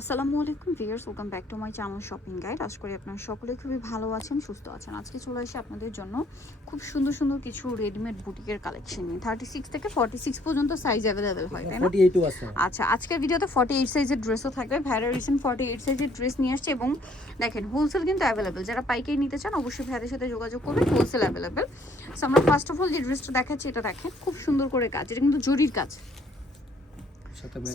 আসসালামু আলাইকুম viewers, welcome back to my channel shopping guide. আশা করি আপনারা সকলে খুবই ভালো আছেন, সুস্থ আছেন। আজকে চলে আসি আপনাদের জন্য খুব সুন্দর সুন্দর কিছু রেডিমেড বুটিকের কালেকশন নিয়ে। 36 থেকে 46 পর্যন্ত সাইজ অ্যাভেলেবেল হয়, তাই না? 48 আছে। আচ্ছা, আজকের ভিডিওতে 48 সাইজের ড্রেসও থাকবে। ভাইরা রিসেন্ট 48 সাইজের ড্রেস নিয়ে আসছে এবং দেখেন হোলসেল কিন্তু অ্যাভেলেবেল। যারা পাইকারি নিতে চান অবশ্যই ভাইদের সাথে যোগাযোগ করবেন, হোলসেল অ্যাভেলেবেল। সো আমরা ফার্স্ট অফ অল যে ড্রেসটা দেখাচ্ছি এটা দেখেন, খুব সুন্দর করে কাজ, এটা কিন্তু জরির কাজ।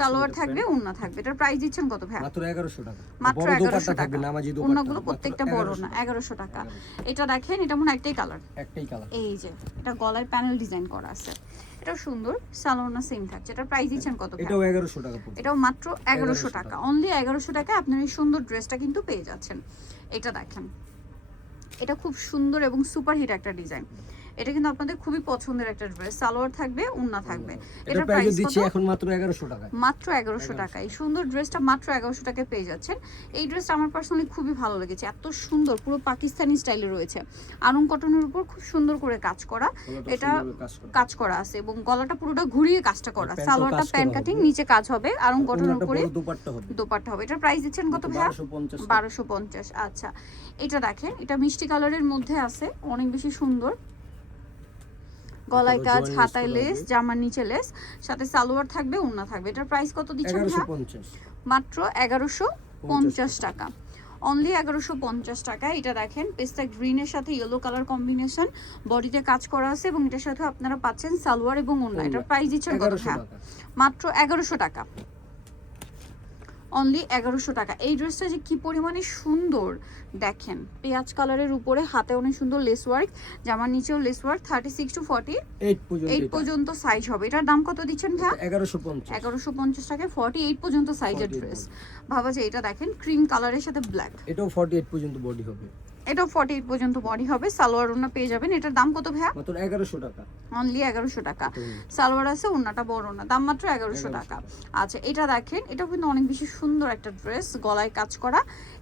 সালোয়ার থাকবে, ওড়না থাকবে। এটার প্রাইস দিচ্ছেন কত ভাই? মাত্র 1100 টাকা। মাত্র 1100 টাকা। নামাজি দোপাট্টা ওড়নাগুলো প্রত্যেকটা বড় না, 1100 টাকা। এটা দেখেন, এটা মনে একটাই কালার। এই যে এটা গলায় প্যানেল ডিজাইন করা আছে, এটাও সুন্দর। সালোয়ারনা সেম থাকছে। এটার প্রাইস দিচ্ছেন কত ভাই? এটাও 1100 টাকা। এটাও মাত্র 1100 টাকা। অনলি 1100 টাকা আপনার এই সুন্দর ড্রেসটা কিন্তু পেয়ে যাচ্ছেন। এটা দেখেন, এটা খুব সুন্দর এবং সুপার হিট একটা ডিজাইন। এটা কিন্তু আপনাদের খুবই পছন্দের একটা ড্রেস। সালোয়ার থাকবে, ওড়না থাকবে। এটার প্রাইস দিচ্ছি এখন মাত্র 1100 টাকা। মাত্র 1100 টাকা। এই সুন্দর ড্রেসটা মাত্র 1100 টাকায় পেয়ে যাচ্ছেন। এই ড্রেসটা আমার পার্সোনালি খুবই ভালো লেগেছে, এত সুন্দর, পুরো পাকিস্তানি স্টাইলে রয়েছে। আরং কটনের উপর খুব সুন্দর করে কাজ করা, এটা কাজ করা আছে এবং গলাটা পুরোটা ঘুরিয়ে কাজটা করা। সালোয়ারটা প্যান কাটিং, নিচে কাজ হবে, আরং কটনের উপরে দোপাট্টা হবে। এটার প্রাইস দিচ্ছেন কত ভাই? 1250। আচ্ছা, এটা দেখেন, এটা মিষ্টি কালারের মধ্যে আছে, অনেক বেশি সুন্দর। গলায় কাজ, হাতায় লেস, জামার নিচে লেস, সাথে সালোয়ার থাকবে, ওড়না থাকবে। এটার প্রাইস কত দিচ্ছেন? 1150। মাত্র 1150 টাকা। অনলি 1150 টাকা। এটা দেখেন, পেস্তা গ্রিনের সাথে ইয়েলো কালার কম্বিনেশন, বডিতে কাজ করা আছে এবং এটার সাথে আপনারা পাচ্ছেন সালোয়ার এবং ওড়না। এটার প্রাইস দিচ্ছেন কত? মাত্র 1100 টাকা। অনলি 1100 টাকা। এই ড্রেসটা যে কি পরিমাণে সুন্দর দেখেন, পেঁয়াজ কালারের উপরে হাতে অনেক সুন্দর লেস ওয়ার্ক, জামার নিচেও লেস ওয়ার্ক। 36 টু 48 পর্যন্ত সাইজ হবে। এটার দাম কত দিচ্ছেন ভাই? 1150 টাকায় 48 পর্যন্ত সাইজের ড্রেস। ভাবা যায়, এটা দেখেন ক্রিম কালারের সাথে ব্ল্যাক, এটাও 48 পর্যন্ত বডি হবে। এটাও 48 পর্যন্ত বডি হবে। সালোয়ার ওড়না পেয়ে যাবেন। এটার দাম কত ভাইয়া? মাত্র 1100 টাকা। অনলি 1100 টাকা। সালোয়ার আছে, ওড়নাটা বড় না, দাম মাত্র 1100 টাকা। আচ্ছা, এটা দেখেন, এটা কিন্তু অনেক বেশি সুন্দর একটা ড্রেস, গলায় কাজ করা।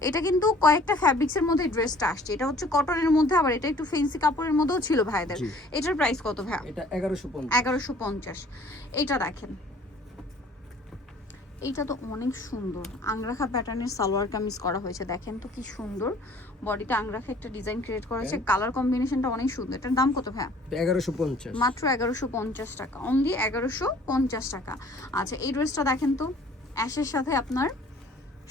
এটা কিন্তু কয়েকটা ফ্যাব্রিক্সের মধ্যে ড্রেসটা আসছে। এটা হচ্ছে কটনের মধ্যে, আবার এটা একটু ফেন্সি কাপড়ের মধ্যেও ছিল ভাইদের। এটার প্রাইস কত ভাইয়া? এটা 1150। 1150। এটা দেখেন, এইটা তো অনেক সুন্দর, আংরাখা প্যাটার্নের সালোয়ার কামিজ করা হয়েছে। দেখেন তো কি সুন্দর, বডিতে আংরাখা একটা ডিজাইন ক্রিয়েট করা হয়েছে, কালার কম্বিনেশনটা অনেক সুন্দর। এটার দাম কত ভাই? 1150। মাত্র 1150 টাকা। অনলি 1150 টাকা। আচ্ছা, এই ড্রেসটা দেখেন তো, অ্যাশের সাথে আপনার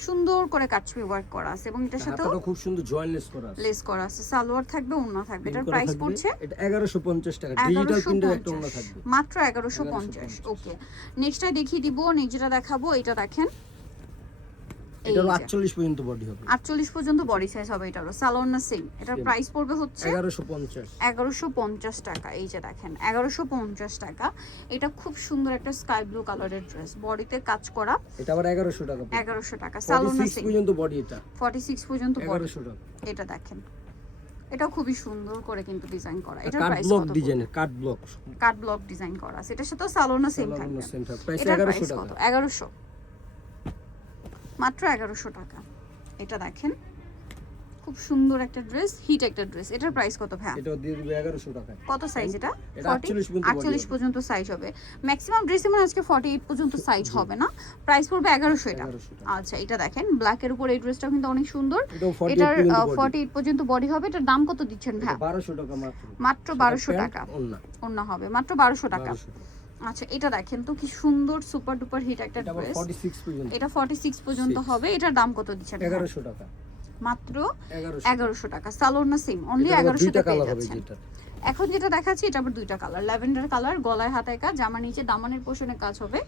সুন্দর করে কাটছবি ওয়ার্ক করা আছে এবং এটার সাথে খুব সুন্দর জয়েন্ট লেস করা আছে, লেস করা আছে। সালোয়ার থাকবে, ওড়না থাকবে। এটার প্রাইস পড়ছে এটা 1150 টাকা। ডিজিটাল প্রিন্টের একটা ওড়না থাকবে, মাত্র 1150। ওকে, নেক্সটটা দেখিয়ে দিব। নেক্সট যেটা দেখাবো, এটা দেখেন, এটা 48 পর্যন্ত বডি হবে। 48 পর্যন্ত বডি সাইজ হবে। এটারও সালোয়ার না সেম। এটার প্রাইস পড়বে হচ্ছে 1150 টাকা। এই যে দেখেন, 1150 টাকা। এটা খুব সুন্দর একটা স্কাই ব্লু কালারের ড্রেস, বডিতে কাজ করা। এটা আবার 1100 টাকা। 1100 টাকা। সালোয়ার না সেম পর্যন্ত বডি, এটা 46 পর্যন্ত বডি। 1100 টাকা। এটা দেখেন, এটা খুবই সুন্দর করে কিন্তু ডিজাইন করা। এটার প্রাইস ব্লক কত? ডিজাইনের কাট ব্লক ডিজাইন করা আছে। এটার সাথে সালোয়ার না সেম থাকবে। প্রাইস 1100 টাকা। 1100, মাত্র 1100 টাকা। এটা দেখেন, খুব সুন্দর একটা ড্রেস, হিট একটা ড্রেস। এটার প্রাইস কত ভাই? এটা দিয়ে দিবে 1100 টাকা। কত সাইজ এটা? 48 পর্যন্ত সাইজ হবে। ম্যাক্সিমাম ড্রেসে মানে আজকে 48 পর্যন্ত সাইজ হবে না। প্রাইস পড়বে 1100 এটা। আচ্ছা, এটা দেখেন, ব্ল্যাক এর উপর এই ড্রেসটা কিন্তু অনেক সুন্দর। এটার 48 পর্যন্ত বডি হবে। এটার দাম কত দিচ্ছেন ভাই? 1200 টাকা মাত্র। মাত্র 1200 টাকা। ওন্না হবে মাত্র 1200 টাকা। আচ্ছা, এটা দেখেন তো কি সুন্দর, সুপার ডুপার হিট একটা ড্রেস। এটা 46 পর্যন্ত হবে। এটার দাম কত দিচ্ছেন? 1100 টাকা। মাত্র 1100 টাকা। সালোয়ার না সেম, অনলি 1100 টাকা পেয়ে যাচ্ছেন। এখন যেটা দেখাচ্ছি, এটা আবার দুইটা কালার, ল্যাভেন্ডার কালার, গলায় হাতায় কাজ, জামার নিচে দামানের পোরশনে কাজ হবে,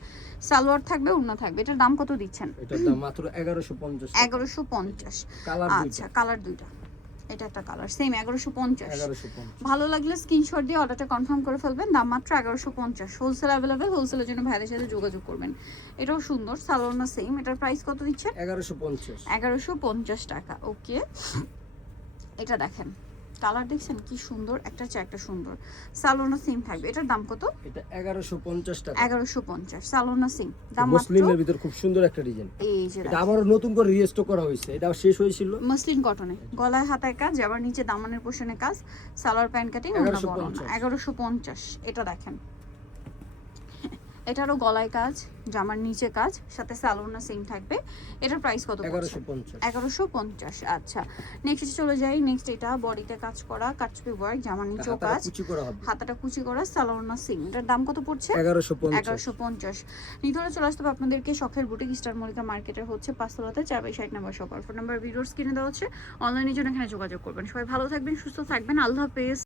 সালোয়ার থাকবে, ওড়না থাকবে। এটার দাম কত দিচ্ছেন? এটার দাম মাত্র 1150। 1150। আচ্ছা, কালার দুইটা। এটা একটা কালার সেম 1150। ভালো লাগলে স্ক্রিনশট দিয়ে অর্ডারটা কনফার্ম করে ফেলবেন। দাম মাত্র 1150। হোলসেল অ্যাভেলেবেল, হোলসেলের জন্য ভাইদের সাথে যোগাযোগ করবেন। এটাও সুন্দর, সালোয়ার না সেম। এটার প্রাইস কত দিচ্ছেন? 1150 টাকা। ওকে, এটা দেখেন, কালার দেখছেন কি সুন্দর, একটা চেয়ে একটা সুন্দর। সালোনা সিম থাকবে। এটার দাম কত? এটা 1150 টাকা। 1150 সালোনা সিম। দাম মাত্র। মুসলিমের ভিতর খুব সুন্দর একটা ডিজাইন। এই যে এটা আবার নতুন করে রিস্টক করা হয়েছে, এটা শেষ হয়েছিল। মসলিন কটনে, গলায় হাতায় কাজ, আবার নিচে দামানের পোরশনে কাজ, সালোয়ার প্যান্ট কাটিং, 1150। এটা দেখেন, এটারও গলায় কাজ, জামার নিচে কাজ, সাথে সালোয়ারটা সেম থাকবে। এটার প্রাইস কত পড়ছে? 1150। 1150। আচ্ছা, নেক্সট চলে যাই। নেক্সট এটা বডিতে কাজ করা কাটছবি ওয়ার্ক, জামার নিচেও কাজ, কুচি করা হবে, হাতাটা কুচি করা, সালোয়ারটা সেম। এটার দাম কত পড়ছে? 1150। 1150। নিতে হলে চলে আসতে হবে আপনাদেরকে শখের বুটিক স্টার মল্লিকা মার্কেটের হচ্ছে 5 তলাতে 4/60 নম্বর শপ। আর ফোন নাম্বার ভিডিওস কিনে দেওয়া হচ্ছে, অনলাইনের জন্য এখানে যোগাযোগ করবেন। সবাই ভালো থাকবেন, সুস্থ থাকবেন, আল্লাহ হাফেজ।